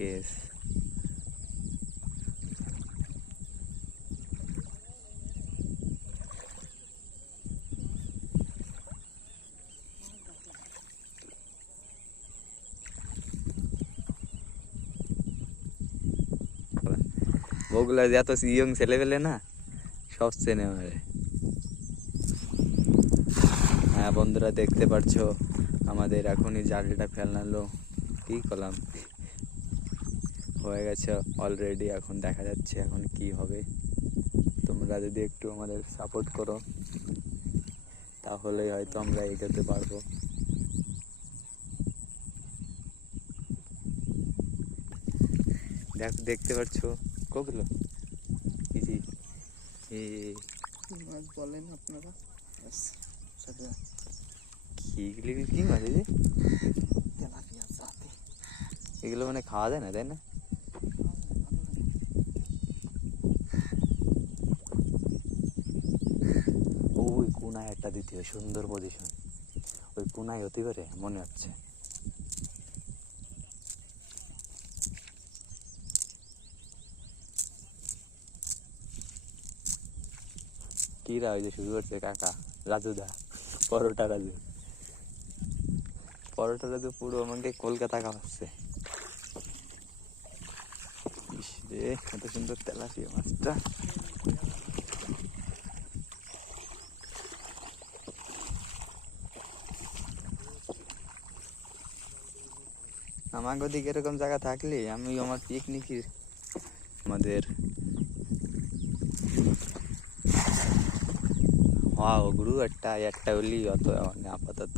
কেস। ওগুলা এত ইয়ং ছেলে পেলে না সব চেনে আমারে। হ্যাঁ বন্ধুরা, দেখতে পাচ্ছো আমাদের এখনই জালটা ফেলালো, কি করলাম হয়ে গেছে অলরেডি। এখন দেখা যাচ্ছে এখন কি হবে। তোমরা যদি একটু আমাদের সাপোর্ট করো তাহলেই হয়তো আমরা এগোতে পারবো। দেখতে পাচ্ছ কগুলো মাছ বলেন আপনারা, কি মাছ এই যে এগুলো মানে খাওয়া যায় না, তাই না? ওই কোনায় একটা দ্বিতীয় সুন্দর পজিশন, ওই কোনায় হতে পারে মনে হচ্ছে। কিরা ওই যে শুরু করছে কাকা রাজুদা, পরোটা রাজু, পরোটা রাজু পুরো আমাকে কলকাতা খাওয়াচ্ছে। রে এত সুন্দর তেলাপিয়া মাছটা। আমাকে ওদিকে এরকম জায়গা থাকলে আমি আমার পিকনিকের আমাদের হওয়া গ্রু একটা হলেই অত আপাতত